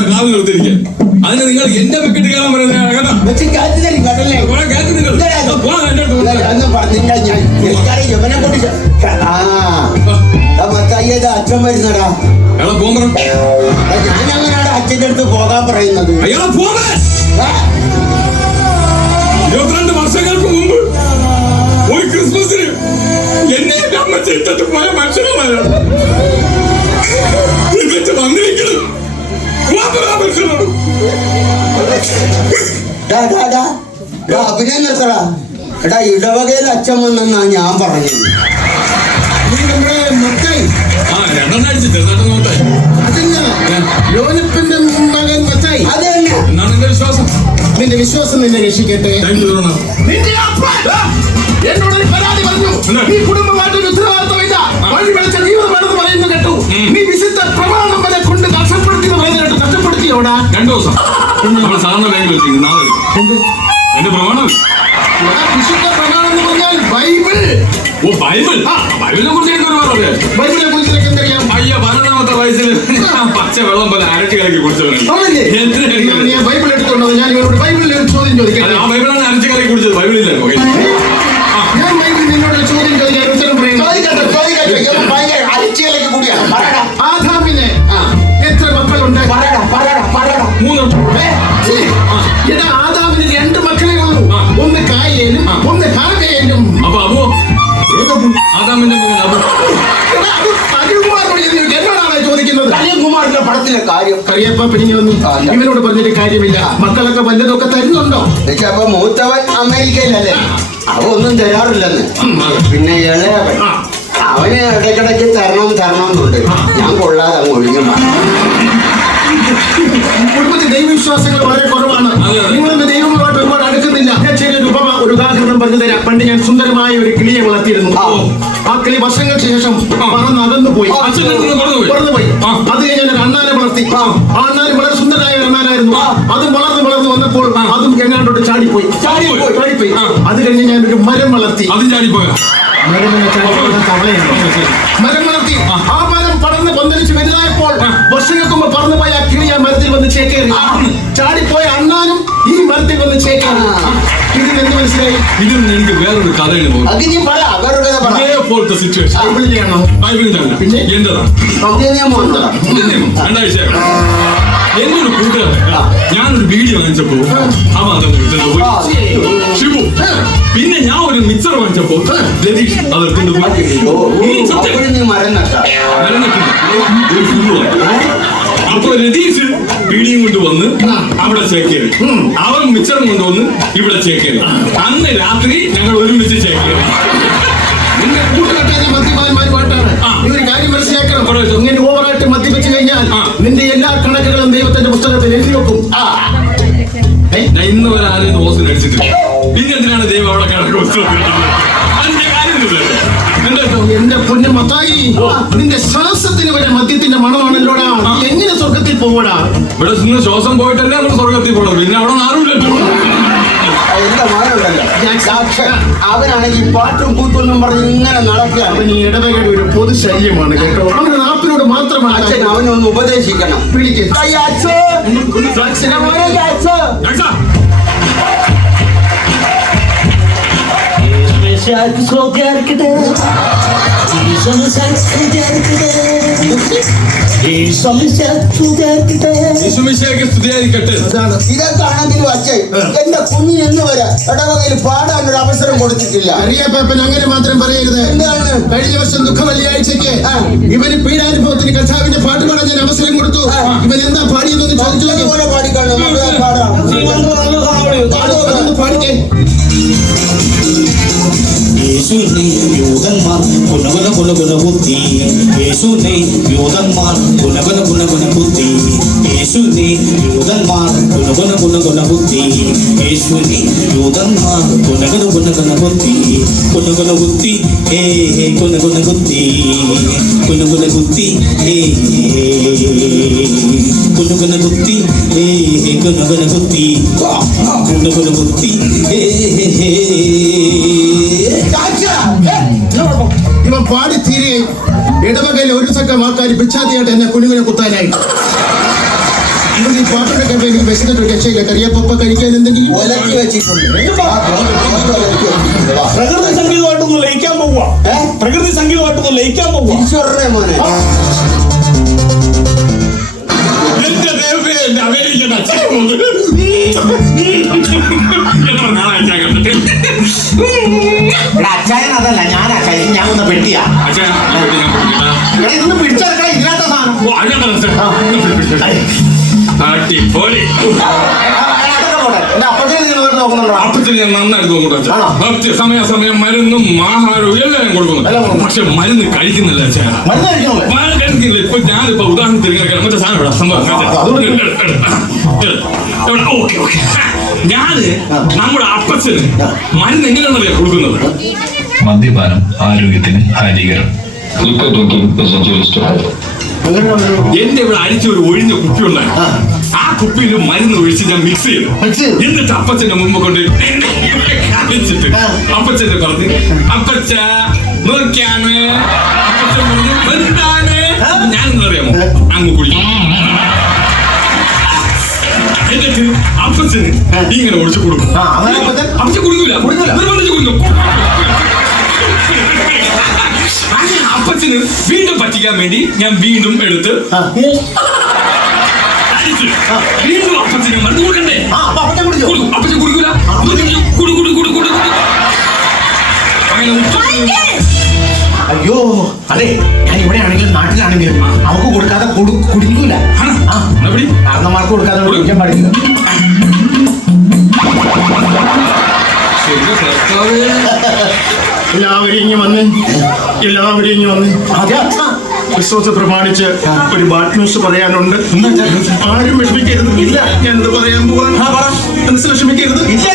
അവിടെ കാത് നിർത്തിയിരിക്കാൻ. അതിന് നിങ്ങൾ എന്റെ വിക്കറ്റ് കയറാൻ പറയുന്നത് കേട്ടോ അച്ഛൻ വരുന്നടാ ഞാൻ അങ്ങനെയാണ് അച്ഛന്റെ അടുത്ത് പോകാൻ പറയുന്നത്. അയ്യോ പോകാൻ. നിർത്തടാ എടാ ഇടവകയിൽ അച്ഛൻ വന്നെന്നാ ഞാൻ പറഞ്ഞത്. നമ്മുടെ മകൻ മത്തായി വിശ്വാസം? നിന്റെ വിശ്വാസം നിന്നെ രക്ഷിക്കട്ടെ. നിന്റെ എന്നോട് പരാതി പറഞ്ഞു. വഴി വെളിച്ച പറയുന്നു കേട്ടു. ഉം. നീ വിശുദ്ധ പ്രമാണം വരെ കൊണ്ട് കഷ്ടപ്പെടുത്തിയെന്ന് പറയുന്നത് കേട്ടു കഷ്ടപ്പെടുത്തിയോടാ രണ്ടു ദിവസം. നമ്മൾ സാധാരണ ബാങ്കിൽ നാളെ. എന്റെ പ്രമാണം. വിശുദ്ധ പ്രമാണം എന്ന് പറഞ്ഞാൽ ബൈബിൾ. ഓ ബൈബിൾ. ബൈബിളിനെ കുറിച്ച് എനിക്ക് ഒരുപാട് ബൈബിളിനെ കുറിച്ച് നിനക്ക് എന്തറിയാം അയ്യ പതിനൊന്നാമത്തെ വയസ്സിൽ പച്ച വെള്ളം പോലെ അരട്ടി കലക്കി കുടിച്ചവനാണ് ഞാൻ ബൈബിൾ എടുത്തോണ്ടോ ഞാൻ ആദാമിന്റെ മകൻ. എന്നോടാണ് ചോദിക്കുന്നത്? കലിയകുമാറിന്റെ പടത്തിലെ കാര്യം. കറിയപ്പ പിരിഞ്ഞു വന്നു ഇവനോട് പറഞ്ഞിട്ട് കാര്യമില്ല. മക്കളൊക്കെ വല്ലതൊക്കെ തരുന്നുണ്ടോ? അപ്പൊ മൂത്തവൻ അമേരിക്കയിലല്ലേ? അവ ഒന്നും തരാറില്ലെന്ന്. പിന്നെ ഇളയവൻ. അവന് ഇടയ്ക്കിടയ്ക്ക് തരണം തരണം എന്നുണ്ട്. ഞാൻ കൊള്ളാതെ അങ്ങ് ഒഴിഞ്ഞു. കുടുംബത്തിൽ ദൈവവിശ്വാസങ്ങൾ വളരെ കുറവാണ്. അതെ, ദൈവങ്ങളോട് ദൈവങ്ങളുമായിട്ട് ഒരുപാട് അടുക്കുന്നില്ല. ഞാൻ ചെറിയൊരു ഉപമ ഒരു ഉദാഹരണം പറഞ്ഞു തരാം. പണ്ട് ഞാൻ സുന്ദരമായ ഒരു കിളിയെ വളർത്തിയിരുന്നു. ആ. കിളി വർഷങ്ങൾക്ക് ശേഷം. പറന്ന് അകന്നു പോയി പറന്നു ആ. അത് കഴിഞ്ഞ് ഞാൻ അണ്ണാനെ വളർത്തി. ആ. ആ വളരെ സുന്ദരനായ ഒരു അണ്ണാനായിരുന്നു. അതും വളർന്നു വളർന്നു വന്നപ്പോൾ അതും എങ്ങാണ്ടോട്ട് ചാടിപ്പോയി. ചാടിപ്പോയി. അത് കഴിഞ്ഞ് ഞാൻ ഒരു മരം വളർത്തി. അതും ചാടിപ്പോയ? മരം വളർത്തി. ആ. പന്തലിച്ച് വലുതായപ്പോൾ വർഷങ്ങൾക്ക് മുമ്പ് പറന്നുപോയ ആ കിളി ആ മരത്തിൽ വന്ന് ചേക്കേറി. ചാടിപ്പോയ അണ്ണാനും ഈ മരത്തിൽ വന്ന് ചേക്കേറി. ആ. ഇതിന് എന്ത് മനസ്സിലായി? ഇതിൽ നിന്ന് എനിക്ക് വേറൊരു കഥയിൽ പോകും കഥ ഇതേപോലത്തെ സിറ്റുവേഷൻ ബൈബിളിലെയാണോ ബൈബിളിലല്ല പിന്നെ? എന്റേതാണ്? രണ്ടാഴ്ച എന്റെ ഒരു കൂട്ടുകാരൻ ഞാനൊരു വീഡിയോ വാങ്ങിച്ചപ്പോ അവൻ അതൊന്ന് എടുത്തിട്ട് പോയി. ഷിബു പിന്നെ ഞാൻ ഒരു മിക്സർ വാങ്ങിച്ചപ്പോ രതീഷ് അത് എടുത്തിട്ട് പോയി. അപ്പൊ രതീഷ് പീടിയും കൊണ്ട് വന്ന് അവിടെ ചേക്കേറി അവൻ മിച്ചറും കൊണ്ടുവന്ന് ഇവിടെ ചേക്കേറി അന്ന് രാത്രി ഞങ്ങൾ ഒരുമിച്ച് ചേക്കേറി നിന്റെ കൂട്ടുകെട്ടായ മദ്യപാന്മാരുമായിട്ടാണ് ആ. ഒരു കാര്യം മനസ്സിലാക്കണം. ഇങ്ങനെ ഓവറായിട്ട് മദ്യപിച്ചു കഴിഞ്ഞാൽ നിന്റെ എല്ലാ കണക്കുകളും ഏ? ആരും ഇന്ന് മേടിച്ചിട്ടില്ല. പിന്നെ എന്തിനാണ് ദൈവം അവിടെ കിടക്ക് ഇപ്പൊ? എന്റെ പൊന്നു മത്തായി നിന്റെ ശ്വാസത്തിന് വരെ മദ്യത്തിന്റെ മണമാണല്ലോടാ. എങ്ങനെ സ്വർഗത്തിൽ പോവടാ? ഇവിടെ നിന്ന് ശ്വാസം പോയിട്ടല്ലേ നമ്മൾ സ്വർഗത്തിൽ പോകണം പിന്നെ അവിടെ ആരുമില്ലല്ലോ അവനാണെങ്കിൽ പാട്ടും കൂത്തൊന്നും പറഞ്ഞ് ഇങ്ങനെ നടക്കുക. അവൻ ഈ ഇടവകയുടെ ഒരു പൊതു ശല്യമാണ് കേട്ടോ. അവന് നാപ്പിനോട് മാത്രമാണ് അച്ഛൻ അവനൊന്ന് ഉപദേശിക്കണം. പിടിക്ക്. Şarkı sol derkide İnsanı sen su derkide İnsanı sen su derkide യേശുമിശിഹായ്ക്ക് സ്തുതിയായിരിക്കട്ടെ അതാണ്. ഇതൊക്കെ ആണെങ്കിലും അച്ഛൻ എന്റെ കുഞ്ഞിന് ഇന്ന് വരെ ഇടവകയിൽ പാടാൻ ഒരു അവസരം കൊടുത്തിട്ടില്ല. അറിയാപ്പൻ അങ്ങനെ മാത്രം പറയരുത്. എന്താണ്? കഴിഞ്ഞ വർഷം ദുഃഖ വെള്ളിയാഴ്ചക്ക്. ഇവന് പീഡാനുഭവത്തിന് കഥാവിന്റെ പാട്ട് പാടാൻ ഞാൻ അവസരം കൊടുത്തു. ഇവൻ എന്താ പാടിയതെന്ന് ചോദിച്ചു നോക്ക്. പോലെ പാടിക്കണം പാടാം. യേശുനെ യൂതന്മാർ കുനകുന കുനകുന ബുദ്ധി യേശുനെ യൂതന്മാർ കുനകുന കുനകുന ബുദ്ധി യേശുനെ യൂതന്മാർ കുനകുന കുനകുന ബുദ്ധി യേശുനെ യൂതന്മാർ കുനകുന കുനകുന ബുദ്ധി കുനകുന ബുദ്ധി ഹേ ഹേ കുനകുന ബുദ്ധി കുനകുന ബുദ്ധി ഹേ കുനകുന ബുദ്ധി ഹേ ഹേ കുനകുന ബുദ്ധി കുനകുന ബുദ്ധി ഹേ ഹേ ഹേ ഇടവകയിൽ ഒരു സംഘം ആൾക്കാർ ഭിക്ഷാതിയായിട്ട് എന്നെ കുഞ്ഞുങ്ങനെ കുത്താനായിട്ട് ഇവിടെ ഈ പാട്ടൊക്കെ കേട്ടോ എനിക്ക് വിശന്നിട്ട് രക്ഷയില്ല കറിയപ്പൊപ്പ കഴിക്കാൻ എന്തെങ്കിലും ഒലക്കി വെച്ചിട്ടുണ്ട്. പ്രകൃതി സംഗീതമായിട്ടൊന്ന് ലയിക്കാൻ പോവുക? പ്രകൃതി സംഗീതമായിട്ടൊന്ന് ലയിക്കാൻ പോവുക എന്റെ ദൈവമേ, എന്റെ അമേരിക്കൻ അച്ഛനെ. അച്ചായൻ അതല്ല ഞാൻ അച്ചായൻ ഞാൻ ഒന്ന് പെട്ടിയാ. ഇതൊന്ന് പിടിച്ചെടുക്കണ ഇതിനകത്ത സാധനം? അടിപൊളി. അപ്പഴത്തേക്ക് നോക്കുന്നുണ്ടോ? ഞാൻ നന്നായിട്ട്? ഭക്തി സമയാസമയം മരുന്നും ആഹാരവും എല്ലാം ഞാൻ കൊടുക്കുന്നു പക്ഷെ മരുന്ന് കഴിക്കുന്നില്ല കഴിക്കുന്നില്ല? ഇപ്പൊ ഞാനിപ്പോ ഉദാഹരണത്തിന് ഇങ്ങനെ മറ്റേ സാധനം ഇവിടെ സംഭവം അതുകൊണ്ട് ഓക്കെ ഓക്കെ. ഞാൻ നമ്മുടെ അപ്പച്ചന് മരുന്ന് എങ്ങനെയാണെന്നറിയാം കൊടുക്കുന്നത്? മദ്യപാനം ആരോഗ്യത്തിന് ഹാനികരം. എന്റെ ഇവിടെ അരിച്ച ഒരു ഒഴിഞ്ഞ കുപ്പി ഉണ്ടായിരുന്നു. കുപ്പിയിൽ മരുന്ന് ഒഴിച്ച് ഞാൻ മിക്സ് ചെയ്തു. എന്നിട്ട് അപ്പച്ചന്റെ മുമ്പ് കൊണ്ട് കാണിച്ചിട്ട് അപ്പച്ചന്റെ പറഞ്ഞു അപ്പച്ച നോക്കിയാണ്? അപ്പച്ചൻ പറഞ്ഞു എന്താണ് ഞാൻ അറിയാമോ? അങ്ങ് എന്നിട്ട് അപ്പച്ചന് ഇങ്ങനെ ഒഴിച്ചു കൊടുക്കും. അപ്പച്ചൻ കുടിക്കൂല? നിർബന്ധിച്ച് കുടിക്കും. അപ്പച്ചന് വീണ്ടും പറ്റിക്കാൻ വേണ്ടി ഞാൻ വീണ്ടും എടുത്ത്. അടിച്ച് വീണ്ടും അപ്പച്ചന് മരുന്ന് കൊടുക്കണ്ടേ? ആ അപ്പൊ അപ്പച്ചൻ കുടിക്കൂല? കുടു കുടു കുടു കുടി അങ്ങനെ അയ്യോ അതെ ഞാൻ ഇവിടെ ആണെങ്കിലും നാട്ടിലാണെങ്കിലും അവക്ക് കൊടുക്കാതെ കൊടു- കുടിക്കൂല. കാരണന്മാർക്ക് കൊടുക്കാതെ കുടിക്കാൻ പാടില്ല. എല്ലാവരും ഇങ്ങി വന്ന്. എല്ലാവരും വന്ന്. അതെ അച്ഛാ. ക്രിസ്മസ് പ്രമാണിച്ച് ഒരു ബാഡ് ന്യൂസ് പറയാനുണ്ട്. ആരും വിഷമിക്കരുത്. ഇല്ല ഞാൻ എന്ത് പറയാൻ പോവാൻ മനസ്സ് വിഷമിക്കരുത്. ഇല്ല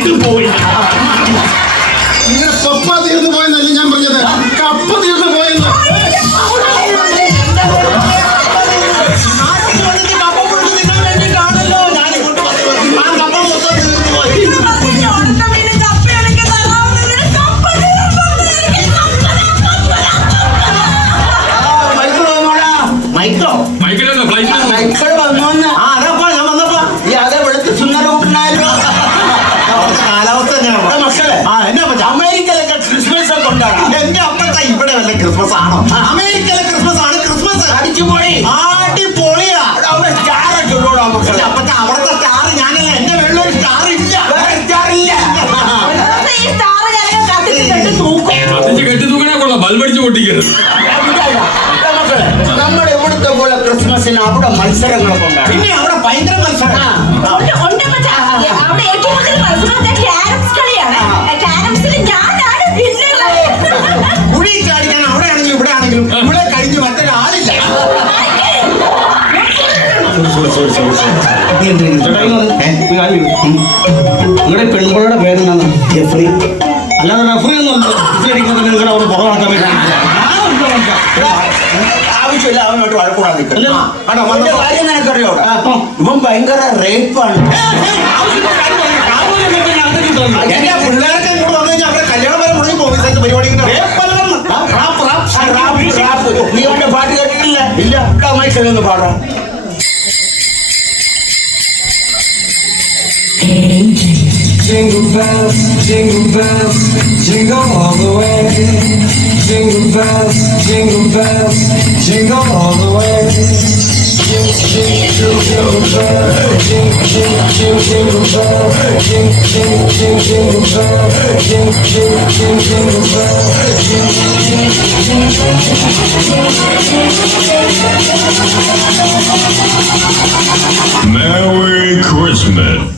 അപ്പൻ എന്നെ വിട്ടു പോയില്ല ഇങ്ങനെ പപ്പ തീർന്നു പോയെന്നല്ല ഞാൻ പറഞ്ഞത്? കപ്പ തീർന്നു പോയെന്ന്. മൈക്കിൾ വന്നോന്ന്. ആ അതപ്പോ ക്രിസ്മസ് ആണോ? അമേരിക്കയിലെ ക്രിസ്മസ് ആണ്. ക്രിസ്മസ് അടിപൊളി അടിപൊളിയാ. അവിടെ സ്റ്റാർ ഒക്കെ ഇടോടാ മക്കളെ അപ്പത്തെ അവിടുത്തെ സ്റ്റാർ ഞാനല്ല എന്റെ വെള്ളം സ്റ്റാർ ഇല്ല. സ്റ്റാർ ഇല്ല. കത്തിച്ച് കെട്ടി തൂക്കണേ കൊള്ളാം. ബൾബടിച്ച് പൊട്ടിക്കരുത്. നമ്മുടെ ഇവിടുത്തെ പോലെ ക്രിസ്മസിന് അവിടെ മത്സരങ്ങളൊക്കെ ഉണ്ടാകും പിന്നെ അവിടെ ഭയങ്കര മത്സരം. നിങ്ങളുടെ പെൺകുട്ടിയുടെ പേരെന്താണ്? ജെഫ്രി. അല്ലാതെ റഫറി ഒന്നും അടിക്കുമ്പോൾ നിങ്ങളുടെ അവിടെ പുറമാക്കാൻ ആവശ്യമില്ല അവനോട്ട് വഴക്കൂടാ നിൽക്കും അല്ല, ആണോ, വന്നപ്പോ? കാര്യം നിനക്കറിയോ? ഇവൻ ഭയങ്കര റേപ്പാണ് എന്റെ പിള്ളേർക്ക് ഇങ്ങോട്ട് വന്നു കഴിഞ്ഞാൽ അവരെ കല്യാണം വരെ മുടങ്ങി പോകും ഇതൊക്കെ പരിപാടി നീ അവന്റെ പാട്ട് കേട്ടിട്ടില്ല? ഇല്ല. മൈക്കിൽ ഒന്ന് പാടാം. Jingle bells, jingle bells, jingle all the way. Jingle bells, jingle bells, jingle all the way. Jingle, jingle, jingle bell, jingle, jingle, jingle jingle, jingle, jingle bell, jingle, jingle, jingle bell, jingle, jingle, jingle bell. Merry Christmas.